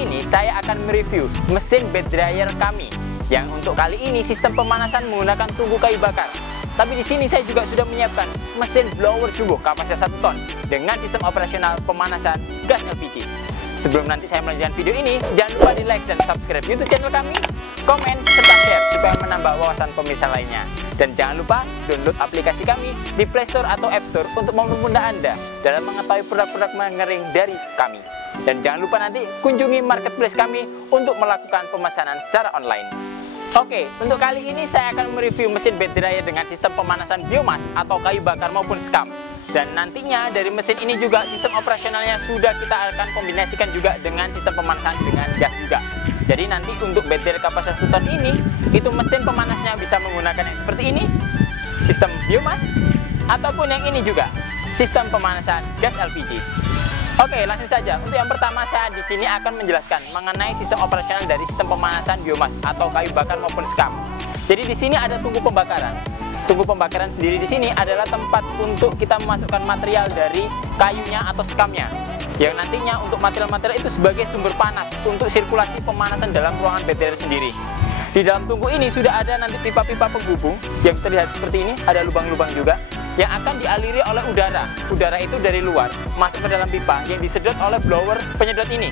ini saya akan mereview mesin bed dryer kami yang untuk kali ini sistem pemanasan menggunakan tungku kayu bakar. Tapi di sini saya juga sudah menyiapkan mesin blower jumbo kapasitas 1 ton dengan sistem operasional pemanasan gas LPG. Sebelum nanti saya melanjutkan video ini, jangan lupa di like dan subscribe YouTube channel kami, komen, serta share supaya menambah wawasan pemirsa lainnya. Dan jangan lupa download aplikasi kami di Play Store atau App Store untuk mempermudah Anda dalam mengetahui produk-produk mengering dari kami. Dan jangan lupa nanti kunjungi marketplace kami untuk melakukan pemesanan secara online. Oke, untuk kali ini saya akan mereview mesin bed dryer dengan sistem pemanasan biomas atau kayu bakar maupun skam. Dan nantinya dari mesin ini juga sistem operasionalnya sudah kita akan kombinasikan juga dengan sistem pemanasan dengan gas juga. Jadi nanti untuk bed dryer kapasitas 1 ton ini, itu mesin pemanasnya bisa menggunakan yang seperti ini, sistem biomas, ataupun yang ini juga, sistem pemanasan gas LPG. Oke, langsung saja. Untuk yang pertama saya di sini akan menjelaskan mengenai sistem operasional dari sistem pemanasan biomas atau kayu bakar maupun skam. Jadi di sini ada tungku pembakaran. Tungku pembakaran sendiri di sini adalah tempat untuk kita memasukkan material dari kayunya atau skamnya. Yang nantinya untuk material-material itu sebagai sumber panas untuk sirkulasi pemanasan dalam ruangan bed dryer sendiri. Di dalam tungku ini sudah ada nanti pipa-pipa penghubung yang terlihat seperti ini, ada lubang-lubang juga yang akan dialiri oleh udara. Udara itu dari luar masuk ke dalam pipa yang disedot oleh blower penyedot ini.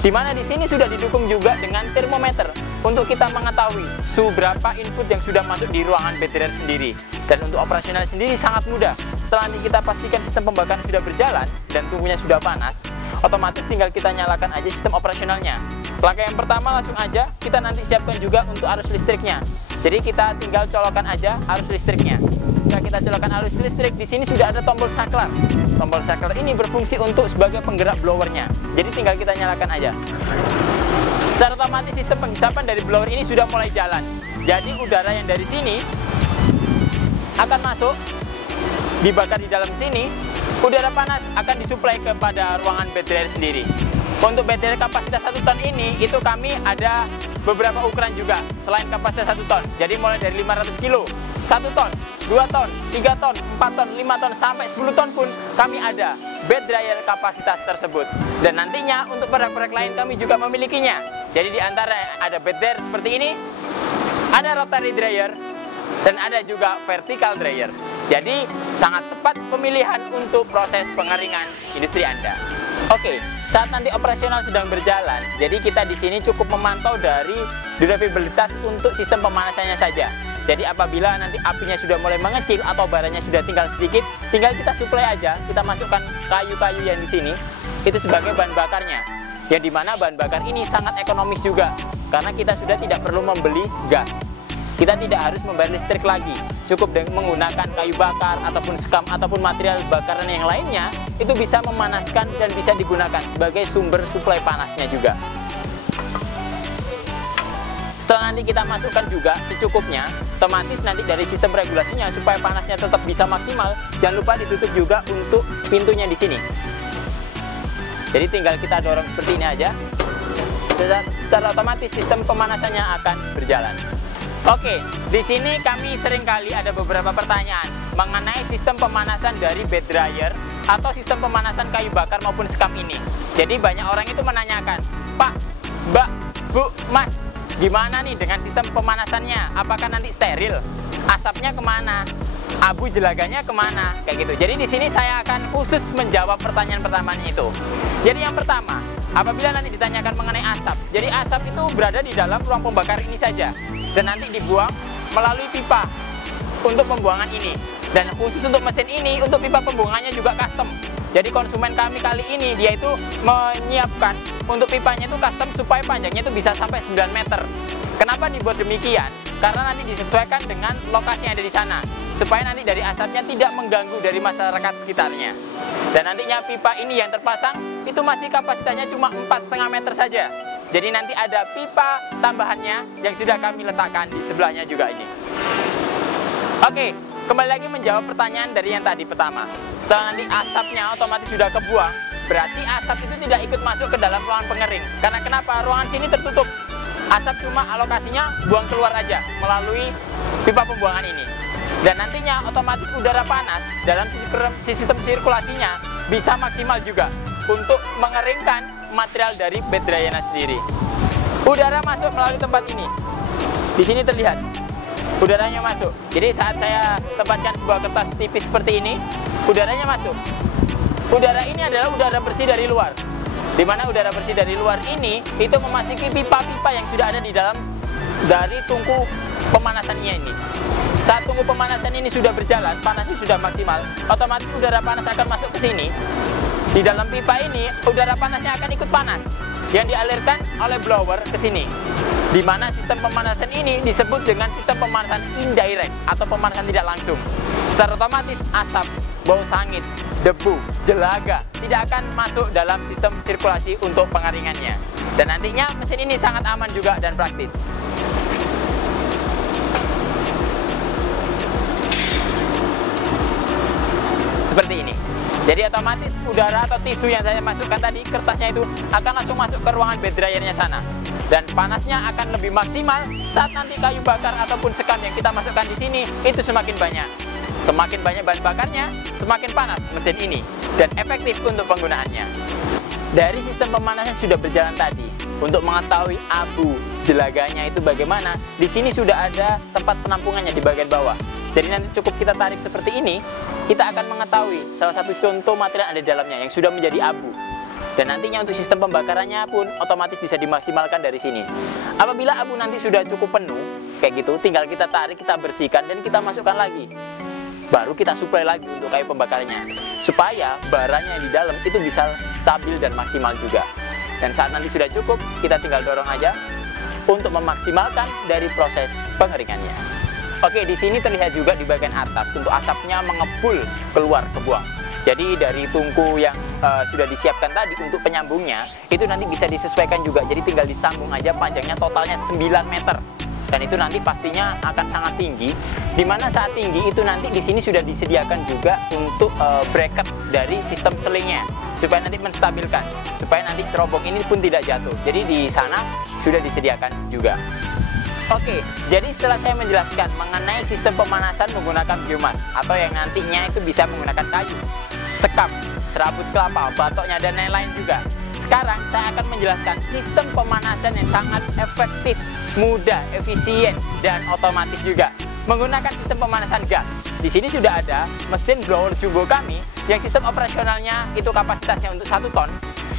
Di mana di sini sudah didukung juga dengan termometer untuk kita mengetahui suhu berapa input yang sudah masuk di ruangan bed dryer sendiri. Dan untuk operasional sendiri sangat mudah. Setelah nanti kita pastikan sistem pembakaran sudah berjalan dan tungkunya sudah panas, otomatis tinggal kita nyalakan aja sistem operasionalnya. Langkah yang pertama langsung aja kita nanti siapkan juga untuk arus listriknya. Jadi kita tinggal colokan aja arus listriknya. Jika kita colokan arus listrik, di sini sudah ada tombol saklar. Tombol saklar ini berfungsi untuk sebagai penggerak blowernya. Jadi tinggal kita nyalakan aja. Secara otomatis sistem penghisapan dari blower ini sudah mulai jalan. Jadi udara yang dari sini akan masuk, dibakar di dalam sini. Udara panas akan disuplai kepada ruangan bed dryer sendiri. Untuk bed dryer kapasitas 1 ton ini, itu kami ada beberapa ukuran juga selain kapasitas 1 ton. Jadi mulai dari 500 kilo, 1 ton, 2 ton, 3 ton, 4 ton, 5 ton, sampai 10 ton pun kami ada bed dryer kapasitas tersebut. Dan nantinya untuk produk-produk lain kami juga memilikinya. Jadi di antara ada bed dryer seperti ini, ada rotary dryer, dan ada juga vertical dryer. Jadi sangat tepat pemilihan untuk proses pengeringan industri Anda. Oke, saat nanti operasional sedang berjalan, jadi kita di sini cukup memantau dari durabilitas untuk sistem pemanasannya saja. Jadi apabila nanti apinya sudah mulai mengecil atau baranya sudah tinggal sedikit, tinggal kita suplai aja, kita masukkan kayu-kayu yang di sini itu sebagai bahan bakarnya. Yang dimana bahan bakar ini sangat ekonomis juga, karena kita sudah tidak perlu membeli gas. Kita tidak harus membayar listrik lagi, cukup dengan menggunakan kayu bakar ataupun skam ataupun material bakaran yang lainnya, itu bisa memanaskan dan bisa digunakan sebagai sumber suplai panasnya juga. Setelah nanti kita masukkan juga secukupnya, otomatis nanti dari sistem regulasinya supaya panasnya tetap bisa maksimal, jangan lupa ditutup juga untuk pintunya di sini. Jadi tinggal kita dorong seperti ini aja, secara otomatis sistem pemanasannya akan berjalan. Oke, di sini kami seringkali ada beberapa pertanyaan mengenai sistem pemanasan dari bed dryer atau sistem pemanasan kayu bakar maupun skam ini. Jadi banyak orang itu menanyakan, Pak, Mbak, Bu, Mas, gimana nih dengan sistem pemanasannya? Apakah nanti steril? Asapnya kemana? Abu jelaganya kemana? Kayak gitu. Jadi di sini saya akan khusus menjawab pertanyaan pertama itu. Jadi yang pertama, apabila nanti ditanyakan mengenai asap, jadi asap itu berada di dalam ruang pembakar ini saja. Dan nanti dibuang melalui pipa untuk pembuangan ini. Dan khusus untuk mesin ini, untuk pipa pembuangannya juga custom. Jadi konsumen kami kali ini, dia itu menyiapkan untuk pipanya itu custom supaya panjangnya itu bisa sampai 9 meter. Kenapa dibuat demikian? Karena nanti disesuaikan dengan lokasi yang ada di sana. Supaya nanti dari asapnya tidak mengganggu dari masyarakat sekitarnya. Dan nantinya pipa ini yang terpasang, itu masih kapasitasnya cuma 4,5 meter saja. Jadi nanti ada pipa tambahannya yang sudah kami letakkan di sebelahnya juga ini. Oke, kembali lagi menjawab pertanyaan dari yang tadi pertama. Setelah nanti asapnya otomatis sudah kebuang, berarti asap itu tidak ikut masuk ke dalam ruangan pengering. Karena kenapa? Ruangan sini tertutup. Asap cuma alokasinya buang keluar aja melalui pipa pembuangan ini. Dan nantinya otomatis udara panas dalam sistem sirkulasinya bisa maksimal juga untuk mengeringkan material dari bed dryernya sendiri. Udara masuk melalui tempat ini. Di sini terlihat udaranya masuk. Jadi saat saya tempatkan sebuah kertas tipis seperti ini, udaranya masuk. Udara ini adalah udara bersih dari luar. Di mana udara bersih dari luar ini itu memasuki pipa-pipa yang sudah ada di dalam dari tungku pemanasannya ini. Saat tungku pemanasan ini sudah berjalan, panasnya sudah maksimal, otomatis udara panas akan masuk ke sini. Di dalam pipa ini, udara panasnya akan ikut panas yang dialirkan oleh blower ke sini. Di mana sistem pemanasan ini disebut dengan sistem pemanasan indirect atau pemanasan tidak langsung. Secara otomatis asap, bau sangit, debu, jelaga tidak akan masuk dalam sistem sirkulasi untuk pengaringannya. Dan nantinya mesin ini sangat aman juga dan praktis. Seperti ini. Jadi otomatis udara atau tisu yang saya masukkan tadi, kertasnya itu akan langsung masuk ke ruangan bed dryernya sana. Dan panasnya akan lebih maksimal saat nanti kayu bakar ataupun sekam yang kita masukkan di sini itu semakin banyak. Semakin banyak bahan bakarnya, semakin panas mesin ini dan efektif untuk penggunaannya. Dari sistem pemanasan sudah berjalan tadi, untuk mengetahui abu jelaganya itu bagaimana, di sini sudah ada tempat penampungannya di bagian bawah. Jadi nanti cukup kita tarik seperti ini, kita akan mengetahui salah satu contoh material yang ada di dalamnya yang sudah menjadi abu. Dan nantinya untuk sistem pembakarannya pun otomatis bisa dimaksimalkan dari sini. Apabila abu nanti sudah cukup penuh, kayak gitu, tinggal kita tarik, kita bersihkan, dan kita masukkan lagi. Baru kita suplai lagi untuk kayu pembakarnya, supaya baranya yang di dalam itu bisa stabil dan maksimal juga. Dan saat nanti sudah cukup, kita tinggal dorong aja untuk memaksimalkan dari proses pengeringannya. Oke, di sini terlihat juga di bagian atas untuk asapnya mengepul keluar ke buang. Jadi dari tungku yang sudah disiapkan tadi untuk penyambungnya, itu nanti bisa disesuaikan juga. Jadi tinggal disambung aja, panjangnya totalnya 9 meter. Dan itu nanti pastinya akan sangat tinggi. Dimana saat tinggi itu nanti di sini sudah disediakan juga untuk bracket dari sistem selingnya, supaya nanti menstabilkan, supaya nanti cerobong ini pun tidak jatuh. Jadi di sana sudah disediakan juga. Oke, jadi setelah saya menjelaskan mengenai sistem pemanasan menggunakan biomas atau yang nantinya itu bisa menggunakan kayu, sekam, serabut kelapa, batoknya, dan lain-lain juga. Sekarang saya akan menjelaskan sistem pemanasan yang sangat efektif, mudah, efisien, dan otomatis juga. Menggunakan sistem pemanasan gas. Di sini sudah ada mesin blower jumbo kami yang sistem operasionalnya itu kapasitasnya untuk 1 ton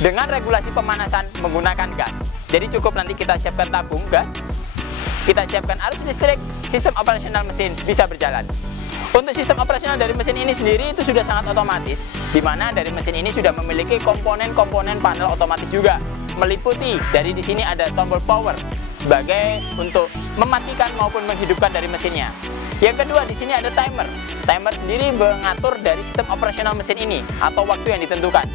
dengan regulasi pemanasan menggunakan gas. Jadi cukup nanti kita siapkan tabung gas, kita siapkan arus listrik, sistem operasional mesin bisa berjalan. Untuk sistem operasional dari mesin ini sendiri itu sudah sangat otomatis, di mana dari mesin ini sudah memiliki komponen-komponen panel otomatis juga. Meliputi dari di sini ada tombol power sebagai untuk mematikan maupun menghidupkan dari mesinnya. Yang kedua, di sini ada timer. Timer sendiri mengatur dari sistem operasional mesin ini atau waktu yang ditentukan.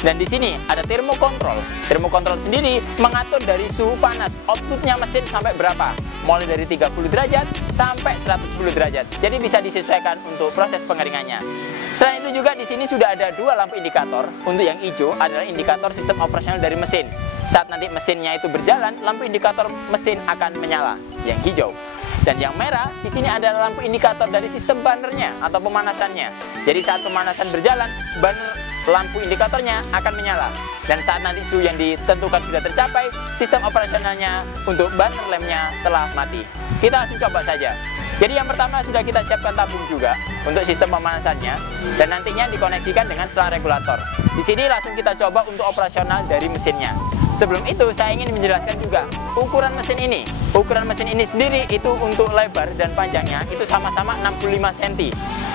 Dan di sini ada termokontrol. Termokontrol sendiri mengatur dari suhu panas outputnya mesin sampai berapa, mulai dari 30 derajat sampai 110 derajat. Jadi bisa disesuaikan untuk proses pengeringannya. Selain itu juga di sini sudah ada 2 lampu indikator. Untuk yang hijau adalah indikator sistem operasional dari mesin. Saat nanti mesinnya itu berjalan, lampu indikator mesin akan menyala, yang hijau. Dan yang merah, di sini adalah lampu indikator dari sistem burnernya atau pemanasannya. Jadi saat pemanasan berjalan, burner lampu indikatornya akan menyala. Dan saat nanti suhu yang ditentukan sudah tercapai, sistem operasionalnya untuk burner lamp-nya telah mati. Kita langsung coba saja. Jadi yang pertama sudah kita siapkan tabung juga untuk sistem pemanasannya, dan nantinya dikoneksikan dengan selang regulator. Di sini langsung kita coba untuk operasional dari mesinnya. Sebelum itu saya ingin menjelaskan juga ukuran mesin ini. Ukuran mesin ini sendiri itu untuk lebar dan panjangnya itu sama-sama 65 cm.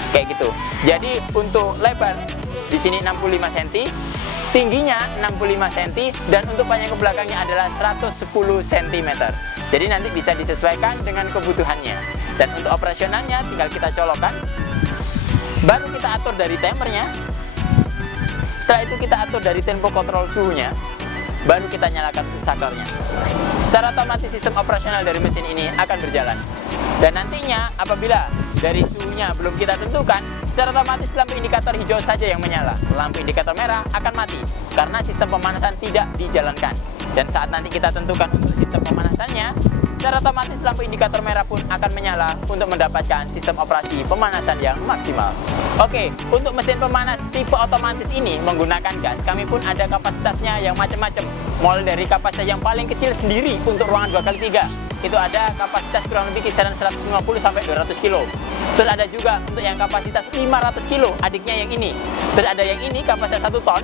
Kayak gitu. Jadi untuk lebar di sini 65 cm, tingginya 65 cm, dan untuk panjang ke belakangnya adalah 110 cm. Jadi nanti bisa disesuaikan dengan kebutuhannya. Dan untuk operasionalnya tinggal kita colokkan. Baru kita atur dari timernya. Setelah itu kita atur dari tempo kontrol suhunya. Baru kita nyalakan sakernya. Secara otomatis sistem operasional dari mesin ini akan berjalan. Dan nantinya apabila dari suhunya belum kita tentukan, secara otomatis lampu indikator hijau saja yang menyala. Lampu indikator merah akan mati karena sistem pemanasan tidak dijalankan. Dan saat nanti kita tentukan untuk sistem pemanasannya, secara otomatis lampu indikator merah pun akan menyala untuk mendapatkan sistem operasi pemanasan yang maksimal. Oke, untuk mesin pemanas tipe otomatis ini menggunakan gas, kami pun ada kapasitasnya yang macam-macam. Mulai dari kapasitas yang paling kecil sendiri untuk ruangan 2x3, itu ada kapasitas kurang lebih kisaran 150 sampai 200 kilo. Terus ada juga untuk yang kapasitas 500 kilo, adiknya yang ini. Terus ada yang ini kapasitas 1 ton,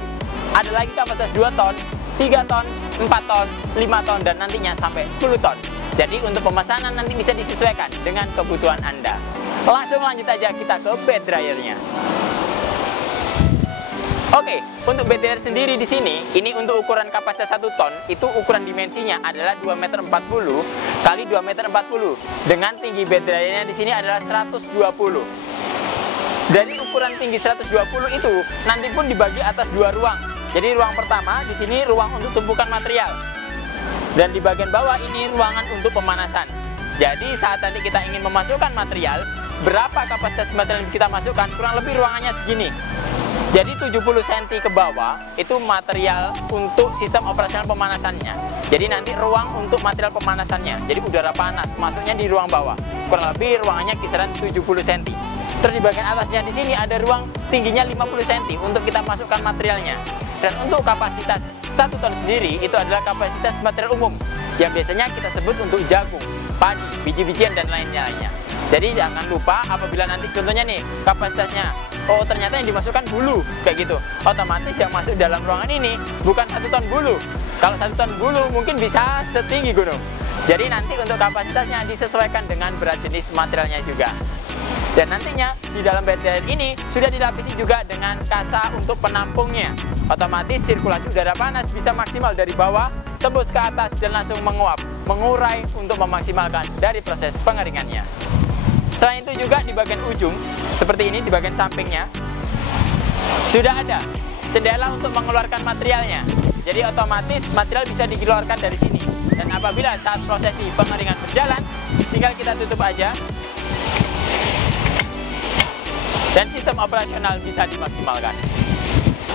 ada lagi kapasitas 2 ton, 3 ton, 4 ton, 5 ton, dan nantinya sampai 10 ton. Jadi untuk pemesanan nanti bisa disesuaikan dengan kebutuhan Anda. Langsung lanjut aja kita ke bed dryernya. Oke, untuk bed dryer sendiri di sini, ini untuk ukuran kapasitas 1 ton, itu ukuran dimensinya adalah 2,40 meter kali 2,40 meter. Dengan tinggi bed dryernya di sini adalah 120. Dari ukuran tinggi 120 itu nanti pun dibagi atas 2 ruang. Jadi ruang pertama di sini ruang untuk tumpukan material. Dan di bagian bawah ini ruangan untuk pemanasan. Jadi saat nanti kita ingin memasukkan material, berapa kapasitas material yang kita masukkan, kurang lebih ruangannya segini. Jadi 70 cm ke bawah itu material untuk sistem operasional pemanasannya. Jadi nanti ruang untuk material pemanasannya. Jadi udara panas masuknya di ruang bawah. Kurang lebih ruangannya kisaran 70 cm. Terus di bagian atasnya di sini ada ruang tingginya 50 cm untuk kita masukkan materialnya. Dan untuk kapasitas 1 ton sendiri itu adalah kapasitas material umum yang biasanya kita sebut untuk jagung, padi, biji-bijian, dan lainnya. Jadi jangan lupa apabila nanti contohnya nih kapasitasnya, oh ternyata yang dimasukkan bulu kayak gitu, otomatis yang masuk dalam ruangan ini bukan 1 ton bulu. Kalau 1 ton bulu mungkin bisa setinggi gunung. Jadi nanti untuk kapasitasnya disesuaikan dengan berat jenis materialnya juga. Dan nantinya di dalam bed dryer ini sudah dilapisi juga dengan kasa untuk penampungnya. Otomatis sirkulasi udara panas bisa maksimal dari bawah, tembus ke atas, dan langsung menguap, mengurai untuk memaksimalkan dari proses pengeringannya. Selain itu juga di bagian ujung, seperti ini di bagian sampingnya, sudah ada jendela untuk mengeluarkan materialnya. Jadi otomatis material bisa dikeluarkan dari sini. Dan apabila saat prosesi pengeringan berjalan, tinggal kita tutup aja. Dan sistem operasional bisa dimaksimalkan.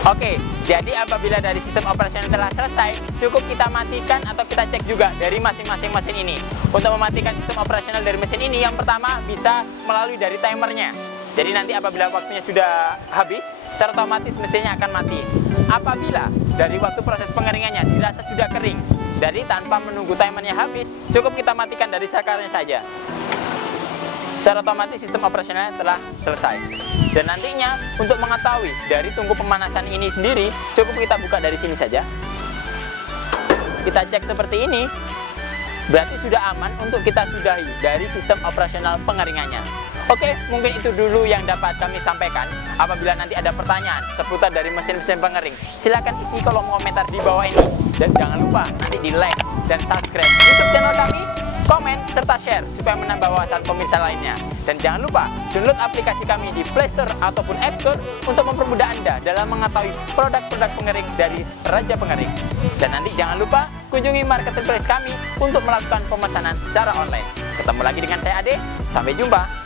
Oke, jadi apabila dari sistem operasional telah selesai, cukup kita matikan atau kita cek juga dari masing-masing mesin ini. Untuk mematikan sistem operasional dari mesin ini, yang pertama bisa melalui dari timernya. Jadi nanti apabila waktunya sudah habis, secara otomatis mesinnya akan mati. Apabila dari waktu proses pengeringannya dirasa sudah kering, dari tanpa menunggu timernya habis, cukup kita matikan dari sakarnya saja. Secara otomatis sistem operasionalnya telah selesai. Dan nantinya untuk mengetahui dari tungku pemanasan ini sendiri, cukup kita buka dari sini saja. Kita cek seperti ini, berarti sudah aman untuk kita sudahi dari sistem operasional pengeringannya. Oke, mungkin itu dulu yang dapat kami sampaikan. Apabila nanti ada pertanyaan seputar dari mesin-mesin pengering, silakan isi kolom komentar di bawah ini. Dan jangan lupa nanti di like dan subscribe YouTube channel kami, komen, serta share supaya menambah wawasan pemirsa lainnya. Dan jangan lupa download aplikasi kami di Play Store ataupun App Store untuk mempermudah Anda dalam mengetahui produk-produk pengering dari Raja Pengering. Dan nanti jangan lupa kunjungi marketplace kami untuk melakukan pemesanan secara online. Ketemu lagi dengan saya Ade, sampai jumpa.